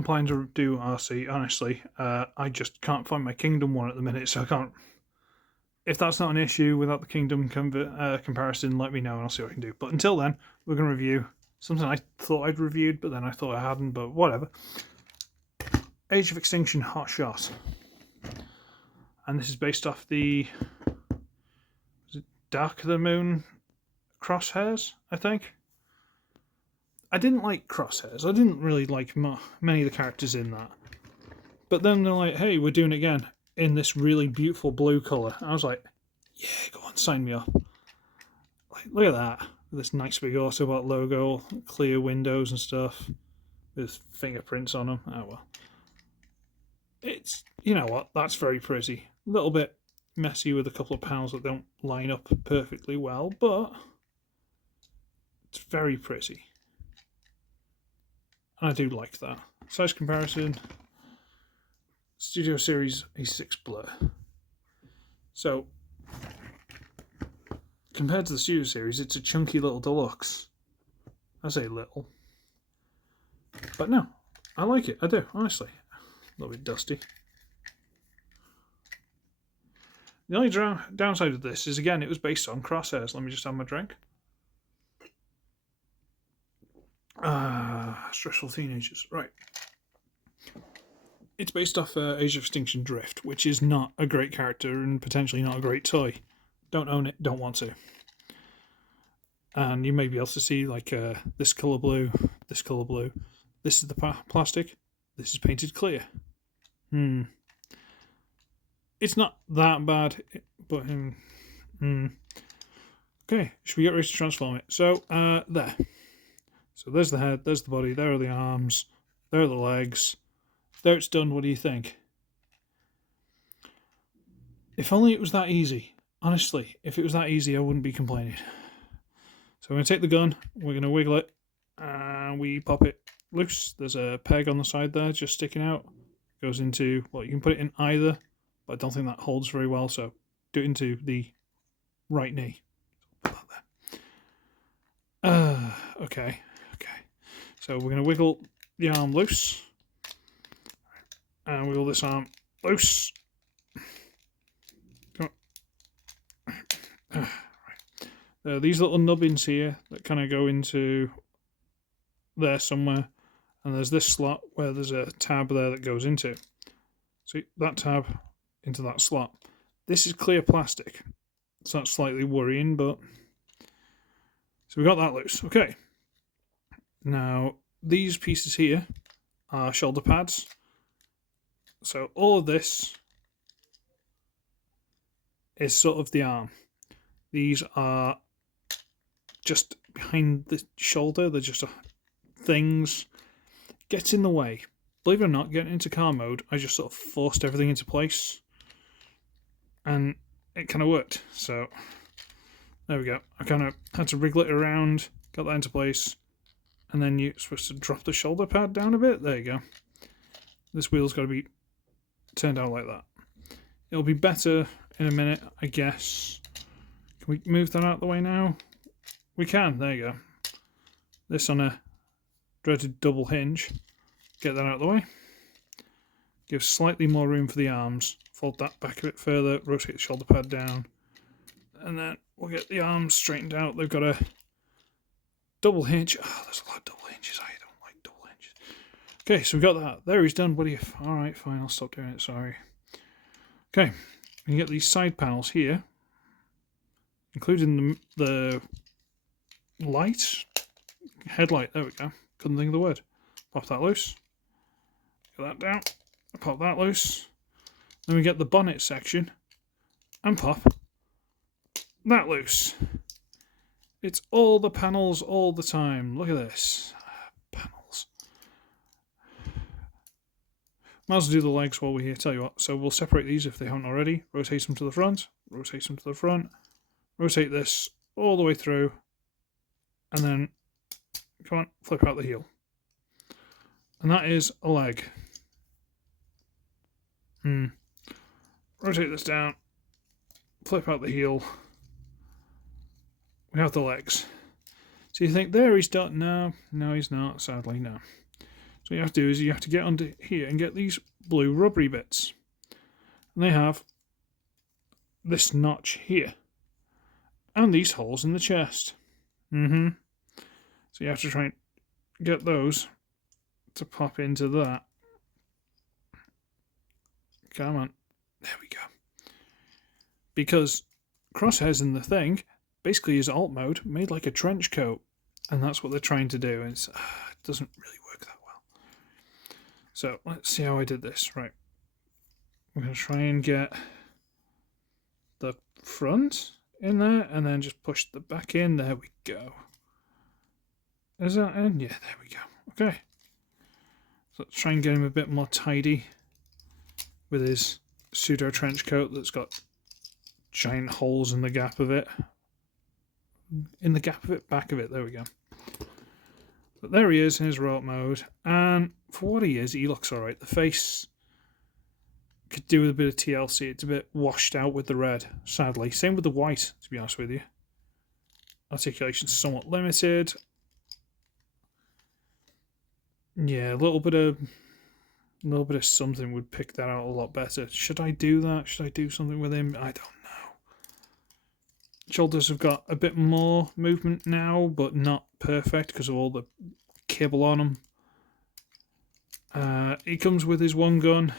am planning to do RC, honestly. I just can't find my Kingdom one at the minute, so I can't. If that's not an issue without the Kingdom comparison, let me know and I'll see what I can do. But until then, we're going to review something I thought I'd reviewed, but then I thought I hadn't, but whatever. Age of Extinction HotShot. And this is based off the Dark of the Moon Crosshairs, I think. I didn't like Crosshairs. I didn't really like many of the characters in that. But then they're like, hey, we're doing it again in this really beautiful blue colour. I was like, yeah, go on, sign me up. Like, look at that. This nice big Autobot logo, clear windows and stuff, with fingerprints on them. Oh well. It's, you know what, that's very pretty. A little bit messy with a couple of panels that don't line up perfectly well, but it's very pretty. And I do like that. Size comparison, Studio Series A6 Blur. So, compared to the Studio Series, it's a chunky little deluxe. I say little. But no, I like it, I do, honestly. A little bit dusty. The only downside of this is, again, it was based on Crosshairs. Let me just have my drink. Stressful teenagers. Right. It's based off Age of Extinction Drift, which is not a great character and potentially not a great toy. Don't own it, don't want to. And you may be able to see like this colour blue, this colour blue. This is the plastic. This is painted clear. It's not that bad, but okay, should we get ready to transform it? So, there. So there's the head, there's the body, there are the arms, there are the legs. There it's done, what do you think? If only it was that easy. Honestly, if it was that easy, I wouldn't be complaining. So we're going to take the gun, we're going to wiggle it, and we pop it loose. There's a peg on the side there, just sticking out. Goes into, well, you can put it in either, but I don't think that holds very well, so do it into the right knee. Put that there. Okay. So we're going to wiggle the arm loose, and wiggle this arm loose. These little nubbins here that kind of go into there somewhere, and there's this slot where there's a tab there that goes into. See, that tab into that slot. This is clear plastic, so that's slightly worrying, but... So we got that loose. Okay. Now, these pieces here are shoulder pads. So all of this is sort of the arm. These are just behind the shoulder. They're just things. Gets in the way. Believe it or not, getting into car mode, I just sort of forced everything into place. And it kind of worked. So, there we go. I kind of had to wriggle it around, got that into place. And then you're supposed to drop the shoulder pad down a bit. There you go. This wheel's got to be turned out like that. It'll be better in a minute, I guess. Can we move that out of the way now? We can. There you go. This on a dreaded double hinge. Get that out of the way. Give slightly more room for the arms. Fold that back a bit further. Rotate the shoulder pad down. And then we'll get the arms straightened out. They've got a double hinge. Oh, there's a lot of double hinges. I don't like double hinges. Okay, so we got that. There, he's done. What do you... Alright, fine. I'll stop doing it. Sorry. Okay. We can get these side panels here. Including the light. Headlight. There we go. Couldn't think of the word. Pop that loose. Get that down. Pop that loose. Then we get the bonnet section. And pop that loose. It's all the panels all the time. Look at this. Panels. Might as well do the legs while we're here. Tell you what. So we'll separate these if they haven't already. Rotate them to the front. Rotate them to the front. Rotate this all the way through. And then, come on, flip out the heel. And that is a leg. Rotate this down. Flip out the heel. We have the legs. So you think, there he's done. No, he's not, sadly, no. So So you have to do is you have to get under here and get these blue rubbery bits. And they have this notch here. And these holes in the chest. So you have to try and get those to pop into that. Come on. There we go. Because Crosshairs in the thing basically is alt mode made like a trench coat. And that's what they're trying to do. And it doesn't really work that well. So let's see how I did this. Right. I'm going to try and get the front in there and then just push the back in. There we go. Is that in? Yeah, there we go. Okay. So let's try and get him a bit more tidy with his pseudo trench coat that's got giant holes in the gap of it. In the gap of it, back of it. There we go. But there he is in his rope mode. And for what he is, he looks alright. The face could do with a bit of TLC. It's a bit washed out with the red, sadly. Same with the white, to be honest with you. Articulation's somewhat limited. Yeah, a little bit of something would pick that out a lot better. Should I do that? Should I do something with him? I don't know. Shoulders have got a bit more movement now, but not perfect because of all the kibble on them. He comes with his one gun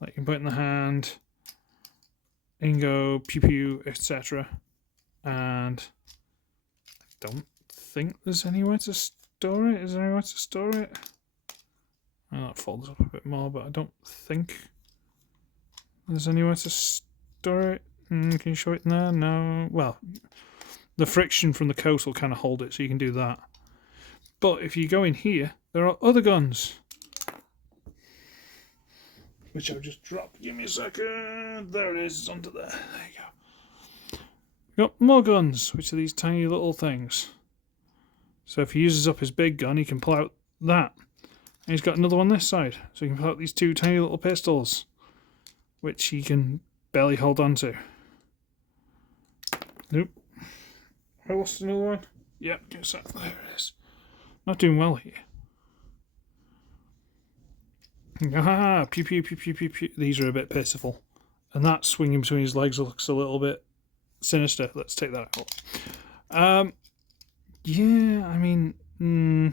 that you can put in the hand. You can go pew pew, etc. And I don't think there's anywhere to store it. Is there anywhere to store it? Oh, that folds up a bit more, but I don't think there's anywhere to store it. Can you show it in there? No. Well, the friction from the coat will kind of hold it, so you can do that. But if you go in here, there are other guns, which I'll just drop. Give me a second. There it is. It's under there. There you go. Got more guns, which are these tiny little things. So if he uses up his big gun, he can pull out that. And he's got another one this side, so he can pull out these two tiny little pistols, which he can barely hold on to. Nope. I lost another one. Yep, there it is. Not doing well here. Ah, pew pew pew pew pew pew. These are a bit pitiful. And that swinging between his legs looks a little bit sinister. Let's take that out. Yeah, I mean,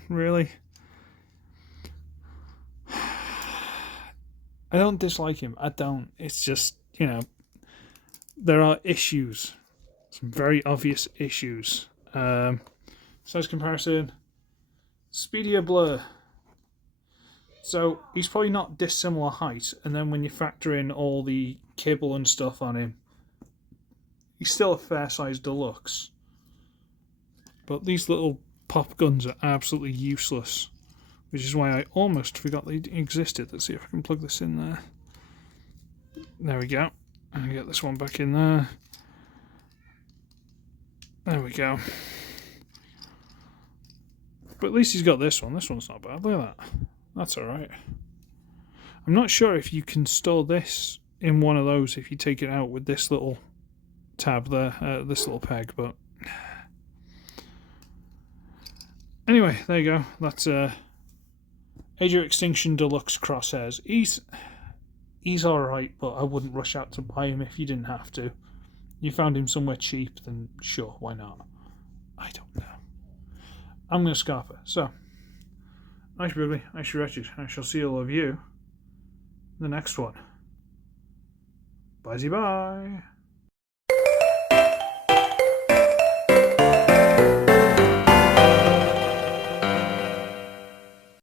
really? I don't dislike him. I don't. It's just, you know, there are issues. Some very obvious issues. Size comparison. Speedier blur. So he's probably not dissimilar height, and then when you factor in all the kibble and stuff on him, he's still a fair size deluxe. But these little pop guns are absolutely useless, which is why I almost forgot they existed. Let's see if I can plug this in there. There we go. And get this one back in there. There we go. But at least he's got this one. This one's not bad. Look at that. That's alright. I'm not sure if you can store this in one of those if you take it out with this little tab there, this little peg, but anyway, there you go. That's Age of Extinction Deluxe Crosshairs. He's alright, but I wouldn't rush out to buy him if you didn't have to. You found him somewhere cheap, then sure, why not? I don't know. I'm going to scarper. So, nice Ugly, nice Wretched. I shall see all of you in the next one. Bye-bye.